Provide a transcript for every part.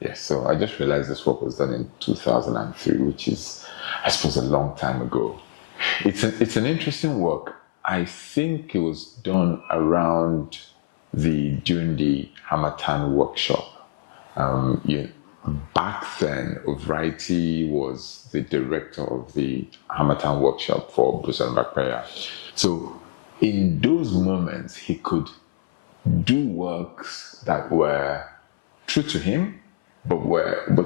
Yes, so I just realized this work was done in 2003, which is, I suppose, a long time ago. It's an interesting work. I think it was done around during the Hamatan workshop. Yeah, back then, Ovraiti was the director of the Hamatan workshop for Bruce and Bakpaya. So in those moments, he could do works that were true to him, but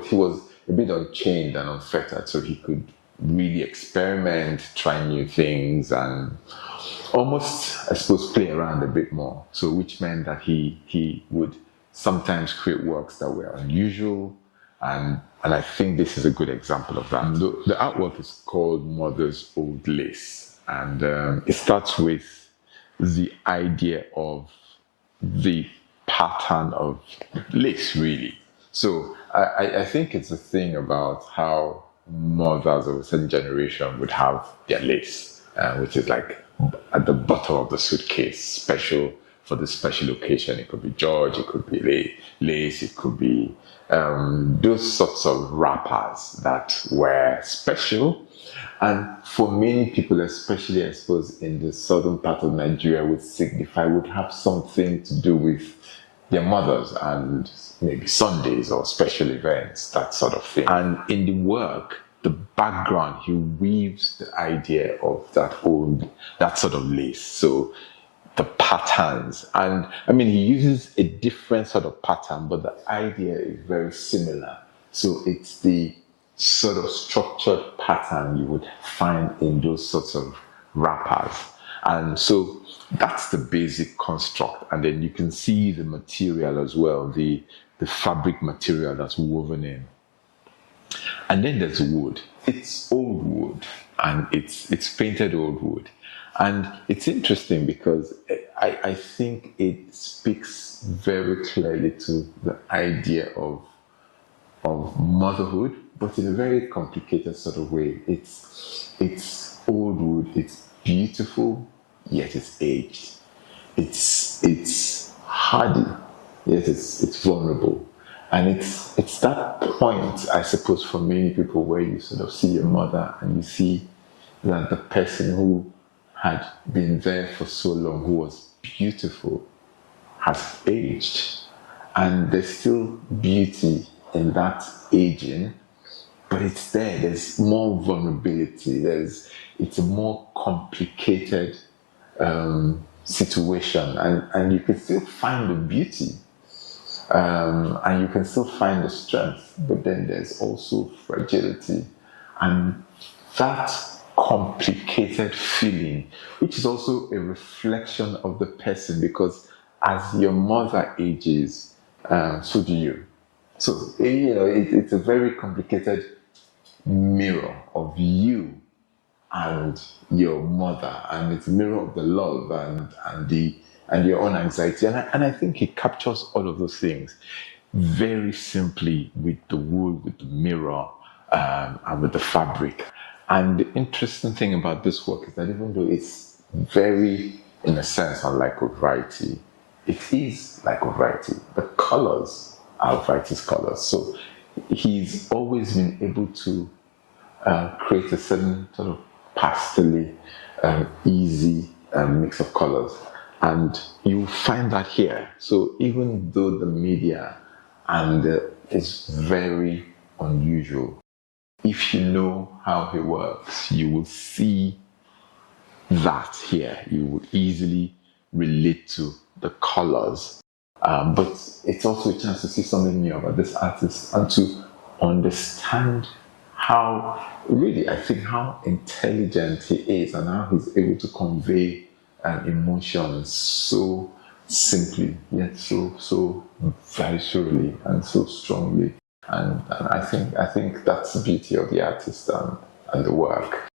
he was a bit unchained and unfettered, so he could really experiment, try new things, and almost, I suppose, play around a bit more. So, which meant that he would sometimes create works that were unusual, and I think this is a good example of that. The artwork is called Mother's Old Lace, and it starts with the idea of the pattern of lace, really. So I think it's a thing about how mothers of a certain generation would have their lace, which is like at the bottom of the suitcase, special for the special occasion. It could be George, it could be lace, it could be those sorts of wrappers that were special. And for many people, especially I suppose in the southern part of Nigeria, would have something to do with their mothers and maybe Sundays or special events, that sort of thing. And in the work, the background, he weaves the idea of that sort of lace. So the patterns, and I mean, he uses a different sort of pattern, but the idea is very similar. So it's the sort of structured pattern you would find in those sorts of wrappers. And so that's the basic construct. And then you can see the material as well, the fabric material that's woven in. And then there's wood. It's old wood, and it's painted old wood. And it's interesting because I think it speaks very clearly to the idea of motherhood, but in a very complicated sort of way. It's old wood, it's beautiful, yet it's aged. It's hardy, yet it's vulnerable. And it's that point, I suppose, for many people where you sort of see your mother and you see that the person who had been there for so long, who was beautiful, has aged. And there's still beauty in that aging, but it's there. There's more vulnerability. It's a more complicated situation, and you can still find the beauty, and you can still find the strength, but then there's also fragility, and that complicated feeling, which is also a reflection of the person, because as your mother ages, so do you. So, it's a very complicated mirror of you and your mother, and it's a mirror of the love and your own anxiety. And I think it captures all of those things very simply with the wool, with the mirror, and with the fabric. And the interesting thing about this work is that even though it's very, in a sense, unlike Ovraiti, it is like Ovraiti. The colors are Ovraiti's colors. So he's always been able to create a certain sort of pastely, easy mix of colors. And you find that here. So even though the media is very unusual, if you know how he works, you will see that here. You would easily relate to the colors. But it's also a chance to see something new about this artist and to understand how, really, I think, how intelligent he is and how he's able to convey emotions so simply, yet so viscerally and so strongly. And I think that's the beauty of the artist and the work.